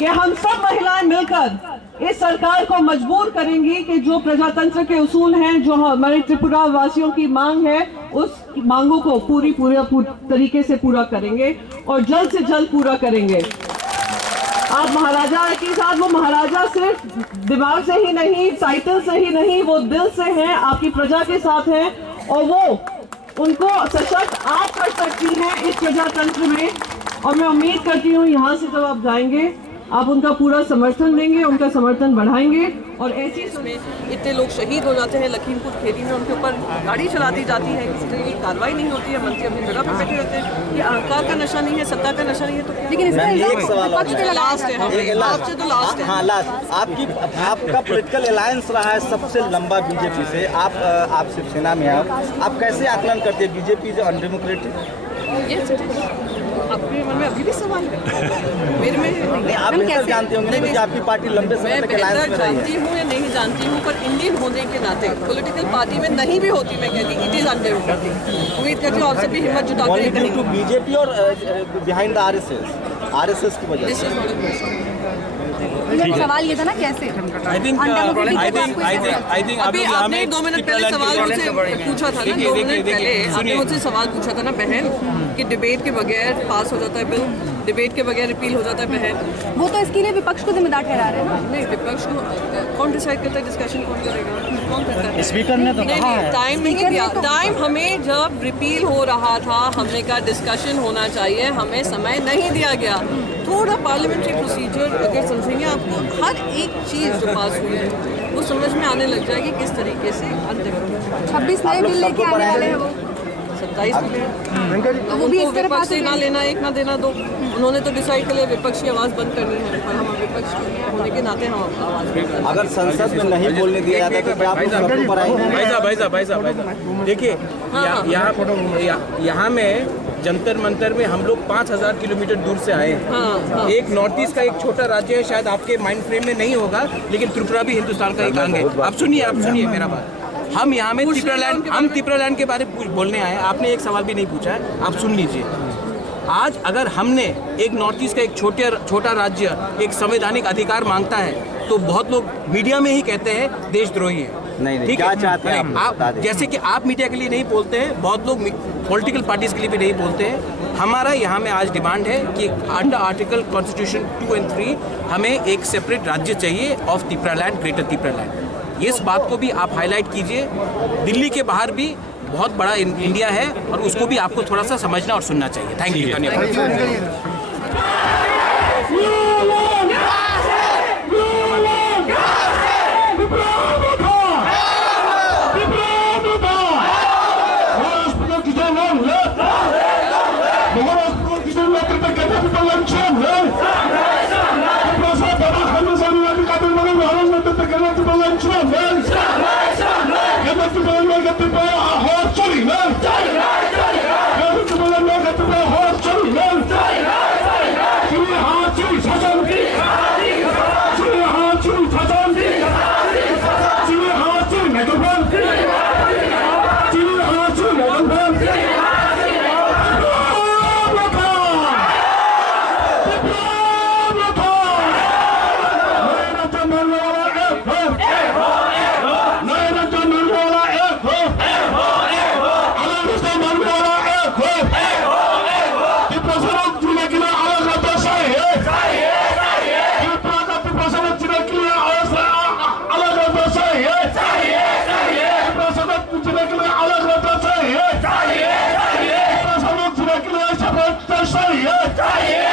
कि हम सब महिलाएं मिलकर इस सरकार को मजबूर करेंगी कि जो प्रजातंत्र के उसूल हैं, जो हमारे त्रिपुरा वासियों की मांग है, उस मांगों को पूरी तरीके से पूरा करेंगे और जल्द से जल्द पूरा करेंगे। आप महाराजा के साथ, वो महाराजा सिर्फ दिमाग से ही नहीं, टाइटल से ही नहीं, वो दिल से हैं, आपकी प्रजा के साथ हैं और वो उनको सशक्त आप कर सकती हैं इस प्रजातंत्र में। और मैं उम्मीद करती हूँ यहाँ से जब आप जाएंगे आप उनका पूरा समर्थन देंगे, उनका समर्थन बढ़ाएंगे। और ऐसी समय इतने लोग शहीद हो जाते हैं लखीमपुर खीरी में, उनके ऊपर गाड़ी चला दी जाती है, किसी तरह की कार्रवाई नहीं होती है, मंत्री अपनी जगह पर बैठे रहते हैं। ये अहंकार का नशा नहीं है, सत्ता का नशा नहीं है, तो लेकिन एक सवाल लास्ट है, लास्ट है, लास्ट हाँ लास्ट। आपका पॉलिटिकल अलायंस रहा है सबसे लंबा बीजेपी से, आप शिवसेना में आप कैसे आकलन करते हैं बीजेपी जो अनडेमोक्रेटिक? आपके मन में अभी भी सवाल है? मेरे में नहीं, आप बेहतर जानते होंगे क्योंकि आपकी पार्टी लंबे समय तक अलायंस में रही है। जानती हूँ या नहीं जानती हूँ, पर इंडियन होने के नाते पॉलिटिकल पार्टी में नहीं भी होती, मैं कहती इट इज अनडेमोक्रेटिक। उम्मीद करती हूँ आप सब भी हिम्मत जुटाकर बीजेपी और बिहाइंड द आरएसएस की वजह से। सवाल ये था ना कैसे अभी आपने 2 मिनट पहले सवाल मुझसे पूछा था ना, 2 मिनट पहले आपने मुझसे सवाल पूछा था ना बहन कि डिबेट के बगैर पास हो जाता है बिल, डिबेट के बगैर रिपील हो जाता है बहन। वो तो इसके लिए विपक्ष को जिम्मेदार ठहरा रहे हैं। नहीं, विपक्ष को कौन डिसाइड करता है? डिस्कशन कौन करेगा? कौन करता है? स्पीकर ने तो कहा है। टाइम नहीं दिया। टाइम हमें जब रिपील हो रहा था हमने कहा डिस्कशन होना चाहिए, हमें समय नहीं दिया गया। थोड़ा पार्लियामेंट्री प्रोसीजर अगर समझेंगे आपको हर एक चीज़ जो पास हुई है वो समझ में आने लग जाएगी किस तरीके से अंतिम 26 नए बिल लेके आने वाले हैं वो 27 तो वो भी इस तरह विपक्ष से ना लेना एक ना देना दो। उन्होंने तो डिसाइड कर लिया विपक्ष की आवाज़ बंद करनी है, पर हम विपक्ष होने के नाते हम आवाज़ अगर संसद में नहीं बोलने दिया जाता तो क्या आप सड़कों पर आएंगे? भाई साहब देखिए यहाँ में जंतर मंतर में हम लोग 5000 किलोमीटर दूर से आए हैं। एक नॉर्थ ईस्ट का एक छोटा राज्य है, शायद आपके माइंड फ्रेम में नहीं होगा, लेकिन त्रिपुरा भी हिंदुस्तान का एक अंग है। आप सुनिए मेरा बात। हम यहाँ में त्रिपुरालैंड के बारे में बोलने आए, आपने एक सवाल भी नहीं पूछा है, आप सुन लीजिए। आज अगर हमने एक नॉर्थ ईस्ट का एक छोटा राज्य एक संवैधानिक अधिकार मांगता है तो बहुत लोग मीडिया में ही कहते हैं देशद्रोही है। नहीं, क्या चाहते हैं आप? जैसे कि आप मीडिया के लिए नहीं बोलते हैं, बहुत लोग पॉलिटिकल पार्टीज के लिए भी नहीं बोलते हैं। हमारा यहाँ में आज डिमांड है कि अंडर आर्टिकल कॉन्स्टिट्यूशन 2 और 3 हमें एक सेपरेट राज्य चाहिए ऑफ त्रिपुरालैंड, ग्रेटर त्रिपुरालैंड। इस बात को भी आप हाईलाइट कीजिए। दिल्ली के बाहर भी बहुत बड़ा इंडिया है और उसको भी आपको थोड़ा सा समझना और सुनना चाहिए। थैंक यू, धन्यवाद। चाहिए